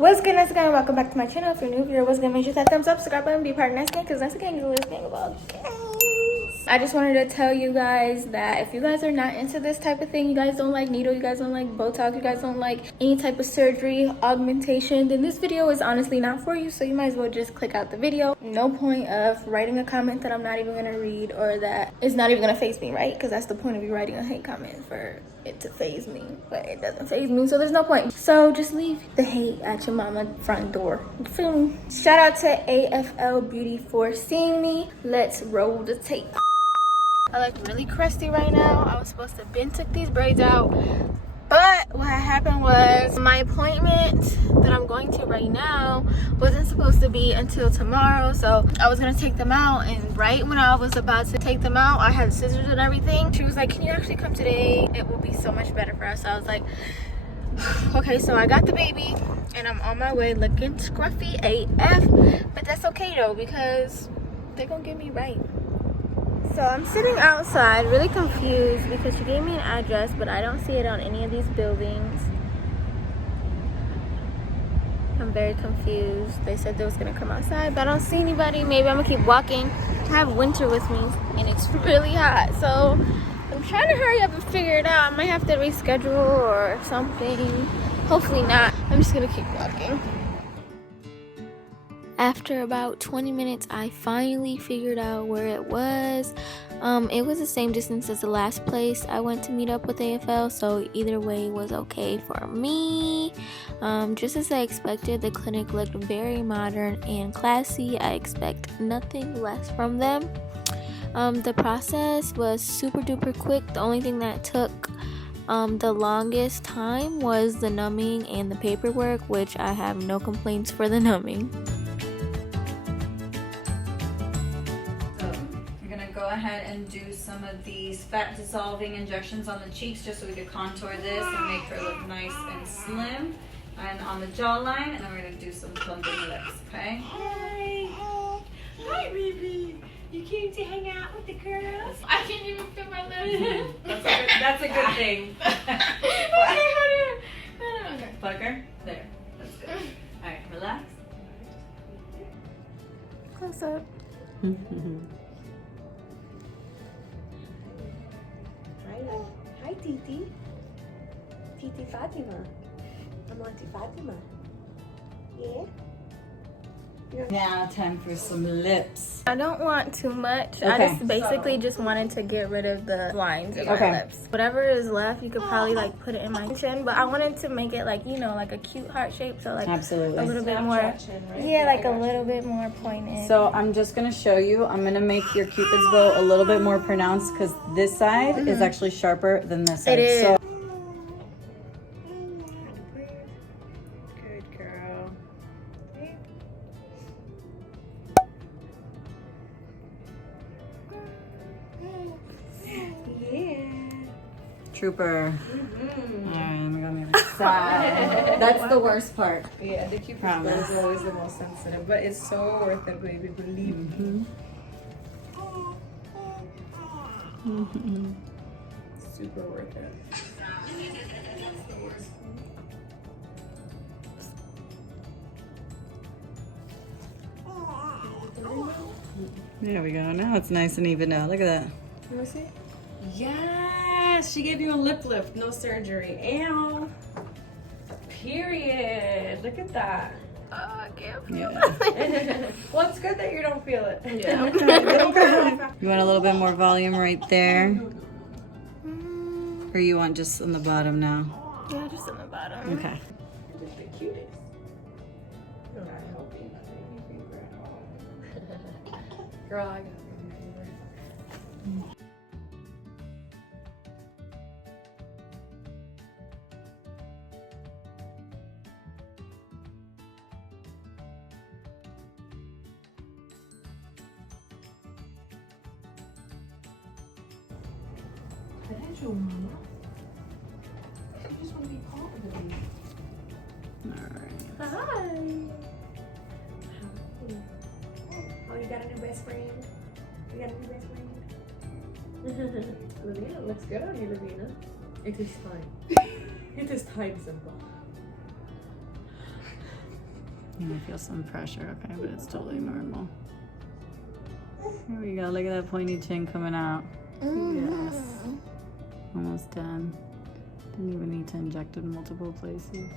What's good, Vanessa gang? Welcome back to my channel. If you're new here, what's good? Make sure that thumbs up, subscribe button, be part of Vanessa gang, because Vanessa gang is always gang of all gangs. I just wanted to tell you guys that if you guys are not into this type of thing, you guys don't like needle, you guys don't like Botox, you guys don't like any type of surgery, augmentation, then this video is honestly not for you. So you might as well just click out the video. No point of writing a comment that I'm not even gonna read or that it's not even gonna faze me, right? Because that's the point of you writing a hate comment, for it to faze me, but it doesn't faze me, so there's no point. So just leave the hate at your mama front door. You feel me? Shout out to AFL Beauty for seeing me. Let's roll the tape. I look really crusty right now. I was supposed to been took these braids out, but what had happened was my appointment that I'm going to right now wasn't supposed to be until tomorrow. So I was gonna take them out, and right when I was about to take them out, I had scissors and everything. She was like, can you actually come today? It will be so much better for us. So I was like, okay. So I got the baby and I'm on my way looking scruffy AF, but that's okay though, because they're gonna get me right. So I'm sitting outside really confused because she gave me an address, but I don't see it on any of these buildings. I'm very confused. They said they was gonna come outside, but I don't see anybody. Maybe I'm gonna keep walking. I have winter with me and it's really hot. So I'm trying to hurry up and figure it out. I might have to reschedule or something. Hopefully not. I'm just gonna keep walking. After about 20 minutes, I finally figured out where it was. It was the same distance as the last place I went to meet up with AFL, so either way was okay for me. Just as I expected, the clinic looked very modern and classy. I expect nothing less from them. The process was super duper quick. The only thing that took the longest time was the numbing and the paperwork, which I have no complaints for the numbing. Go ahead and do some of these fat dissolving injections on the cheeks just so we could contour this and make her look nice and slim, and on the jawline, and then we're going to do some plumping lips. Okay? Hi baby, you came to hang out with the girls? I can't even feel my lips. That's a good thing. Okay. Pucker. There. That's good. Alright, relax. Close up. Hi, Titi. Titi Fatima. I'm Auntie Fatima. Yeah? Now, time for some lips. I don't want too much. I just basically just wanted to get rid of the lines in my lips. Whatever is left, you could probably like put it in my chin, but I wanted to make it like, you know, like a cute heart shape, so like absolutely a little bit more chin, right? yeah, like a little bit more pointed. So I'm just going to show you. I'm going to make your cupid's bow a little bit more pronounced because this side is actually sharper than this side. It is. So Good girl. Yeah. Trooper. Alright, I'm gonna make it side. That's the worst part. Yeah, the cupid's bow is always the most sensitive, but it's so worth it, baby. Believe me. Super worth it. There we go. Now it's nice and even now. Look at that. You want to see? Yes, she gave you a lip lift, no surgery. Ew. Period. Look at that. Yeah. Well, it's good that you don't feel it. Yeah. You want a little bit more volume right there? Or you want just on the bottom now? Yeah, just in the bottom. Okay. Just the cutest. You're not helping. Girl, I got your That is your mama. She just want to be part of the baby. Alright. Hi. Oh, you got a new best friend? You got a new best friend? Lavina, looks good on you, Lavina. It is time. It is time, Simba. You may feel some pressure, okay, but it's totally normal. Here we go, look at that pointy chin coming out. Yes. Almost done. Didn't even need to inject it in multiple places.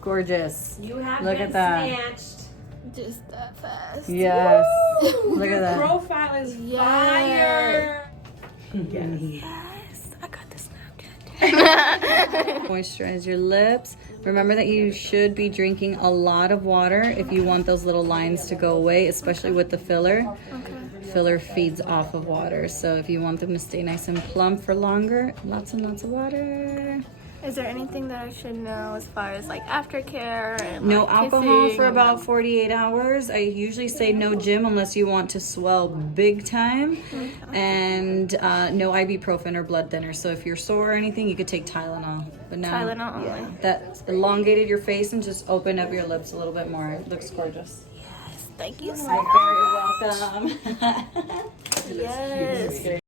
Gorgeous. You have Look been at that. snatched. Just that fast. Yes. Look Your at that. profile is Yes. fire. Yes, I got the Snapchat. Moisturize your lips. Remember that you should be drinking a lot of water if you want those little lines to go away, especially with the filler. Okay. Filler feeds off of water, so if you want them to stay nice and plump for longer, lots and lots of water. Is there anything that I should know as far as like aftercare and No like, alcohol kissing for and- about 48 hours. I usually say no gym unless you want to swell big time. And no ibuprofen or blood thinner. So if you're sore or anything, you could take Tylenol. But now, Tylenol only. that elongated your face and just opened up your lips a little bit more. It looks gorgeous. Yes, thank you so You're very welcome. Yes.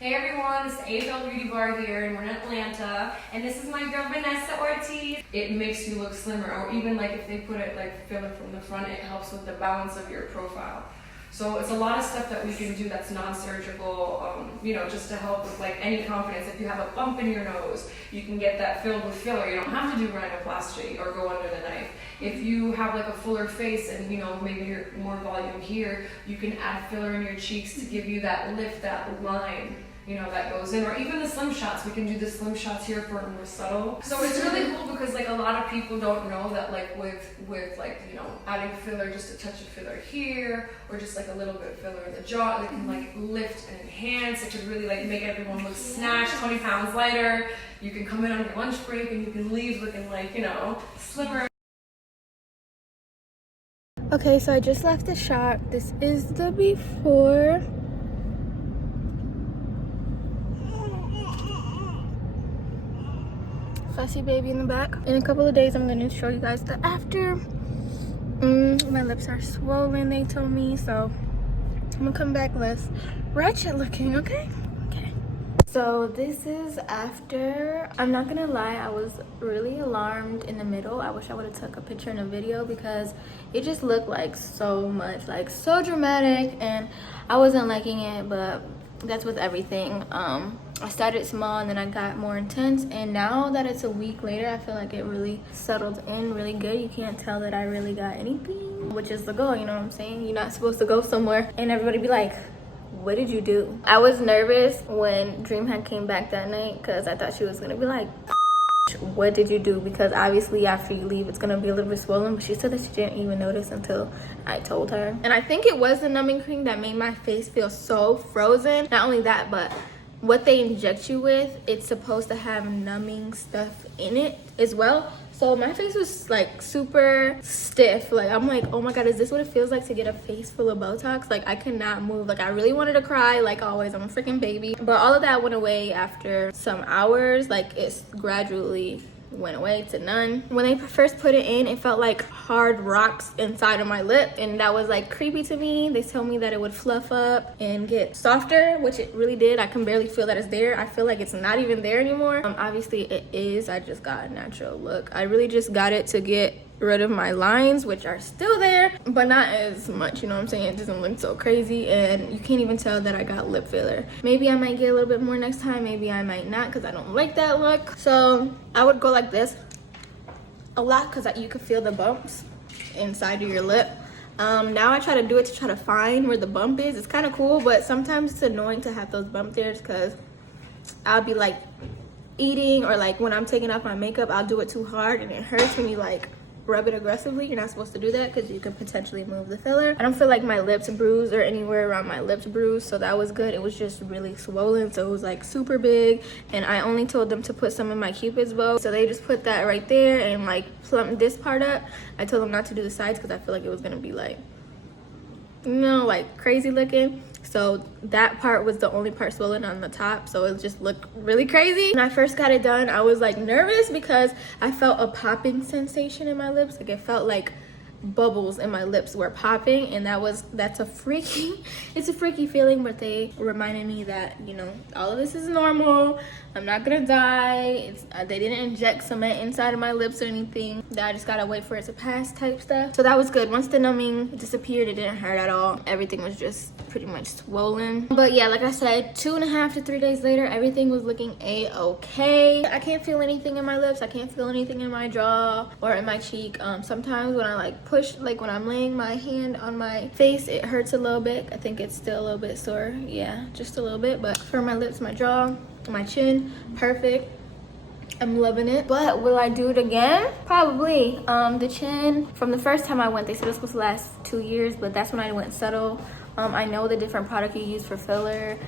Hey everyone, it's the AFL Beauty Bar here, and we're in Atlanta. And this is my girl Vanessa Ortiz. It makes you look slimmer, or even like if they put it like filler from the front, it helps with the balance of your profile. So it's a lot of stuff that we can do that's non-surgical, just to help with like any confidence. If you have a bump in your nose, you can get that filled with filler. You don't have to do rhinoplasty or go under the knife. If you have like a fuller face and maybe you're more volume here, you can add filler in your cheeks to give you that lift, that line. That goes in, or even the slim shots. We can do the slim shots here for more subtle. So it's really cool because like a lot of people don't know that like with like adding filler, just a touch of filler here, or just like a little bit of filler in the jaw, they can like lift and enhance. It could really like make everyone look snatched, 20 pounds lighter. You can come in on your lunch break and you can leave looking like slimmer. Okay, so I just left the shop. This is the before. Fussy baby in the back. In a couple of days, I'm going to show you guys the after. My lips are swollen, they told me, so I'm going to come back less ratchet looking, okay? Okay. So this is after. I'm not going to lie, I was really alarmed in the middle. I wish I would have took a picture in a video because it just looked like so much, like so dramatic, and I wasn't liking it, but that's with everything. I started small and then I got more intense, and now that it's a week later, I feel like it really settled in really good. You can't tell that I really got anything, which is the goal, you know what I'm saying? You're not supposed to go somewhere and everybody be like, what did you do? I was nervous when Dreamhead came back that night because I thought she was gonna be like, what did you do? Because obviously after you leave it's gonna be a little bit swollen, but she said that she didn't even notice until I told her. And I think it was the numbing cream that made my face feel so frozen. Not only that, but what they inject you with, it's supposed to have numbing stuff in it as well. So my face was like super stiff. Like I'm like, oh my god, is this what it feels like to get a face full of Botox? Like I could not move. Like I really wanted to cry, like always. I'm a freaking baby. But all of that went away after some hours. Like it's gradually went away to none. When they first put it in, it felt like hard rocks inside of my lip, and that was like creepy to me. They told me that it would fluff up and get softer, which it really did. I can barely feel that it's there. I feel like it's not even there anymore. Obviously it is. I just got a natural look. I really just got it to get rid of my lines, which are still there, but not as much, you know what I'm saying? It doesn't look so crazy, and you can't even tell that I got lip filler. Maybe I might get a little bit more next time, maybe I might not, because I don't like that look. So I would go like this a lot because you can feel the bumps inside of your lip. Now I try to do it to try to find where the bump is. It's kind of cool, but sometimes it's annoying to have those bump there because I'll be like eating, or like when I'm taking off my makeup, I'll do it too hard and it hurts when you like rub it aggressively. You're not supposed to do that because you could potentially move the filler. I don't feel like my lips bruised or anywhere around my lips bruised, so that was good. It was just really swollen, so it was like super big, and I only told them to put some in my Cupid's bow, so they just put that right there and like plumped this part up. I told them not to do the sides because I feel like it was gonna be like, like crazy looking. So that part was the only part swollen on the top, so it just looked really crazy. When I first got it done, I was like nervous because I felt a popping sensation in my lips. Like it felt like bubbles in my lips were popping, and that's a freaky, it's a freaky feeling. But they reminded me that all of this is normal. I'm not gonna die. They didn't inject cement inside of my lips or anything. I just gotta wait for it to pass type stuff. So that was good. Once the numbing disappeared, it didn't hurt at all. Everything was just pretty much swollen. But yeah, like I said, 2.5 to 3 days later, everything was looking a-okay. I can't feel anything in my lips. I can't feel anything in my jaw or in my cheek. Sometimes when I like push, like when I'm laying my hand on my face, it hurts a little bit. I think it's still a little bit sore. Yeah, just a little bit. But for my lips, my jaw, my chin, perfect. I'm loving it. But will I do it again? Probably. The chin, from the first time I went, they said it was supposed to last 2 years, but that's when I went subtle. I know the different product you use for filler,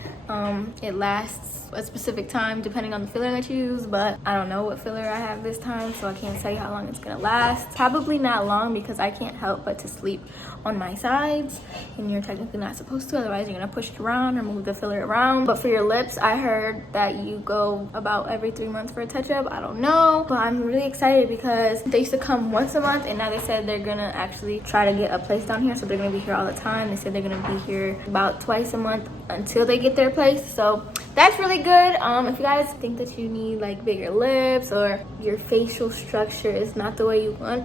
it lasts a specific time depending on the filler that you use, but I don't know what filler I have this time, so I can't tell you how long it's gonna last. Probably not long, because I can't help but to sleep on my sides, and you're technically not supposed to, otherwise you're gonna push it around or move the filler around. But for your lips, I heard that you go about every 3 months for a touch-up. I don't know, but I'm really excited because they used to come once a month, and now they said they're gonna actually try to get a place down here, so they're gonna be here all the time. They said they're gonna be here about twice a month until they get their place, so that's really good. If you guys think that you need like bigger lips, or your facial structure is not the way you want,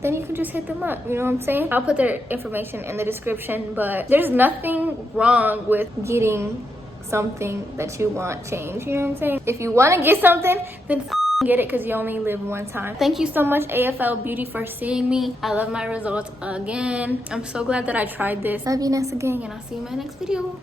then you can just hit them up, you know what I'm saying? I'll put their information in the description, but there's nothing wrong with getting something that you want changed, you know what I'm saying? If you want to get something, then get it, because you only live one time. Thank you so much, AFL Beauty, for seeing me. I love my results again. I'm so glad that I tried this. Love you, Vanessa gang, and I'll see you in my next video.